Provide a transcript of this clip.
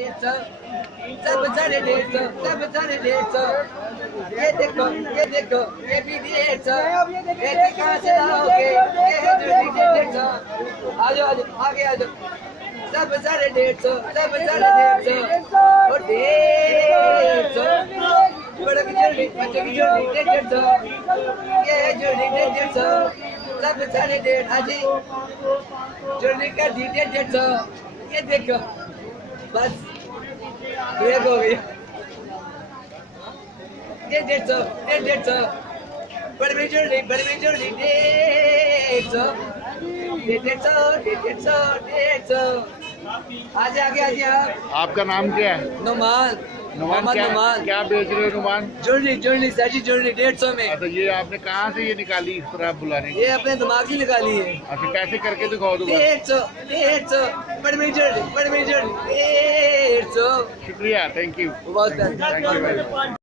सब साढ़े 150, सब साढ़े 150। ये देखो, ये भी 150। ऐसे कहाँ से लाओगे? ये है जो 150। आ जाओ, आगे आ जाओ। सब साढ़े 150, सब साढ़े 150 और 150। बड़े की जोड़ी, बच्चे की जोड़ी 150। ये है जोड़ी 150। सब साढ़े 150। हाजी जोड़ी का 150। ये देखो बस ब्रेक हो गई। ये 150, ये 150। बड़ी जोड़ी 150। ये 150। आगे आगे आगे आप। आपका नाम क्या है? नुमान। नुमान मोहम्मद क्या नुमान। क्या बेच रहे हो नुमान? जोड़ी साजी जोड़ी 150 में। अच्छा, ये आपने कहाँ से ये निकाली इस तरह बुलाने की? ये अपने दिमाग से निकाली है। अच्छा, कैसे करके दिखाओ दोबारा। 150। बड़ी जोड़ी 150। शुक्रिया, थैंक यू। बहुत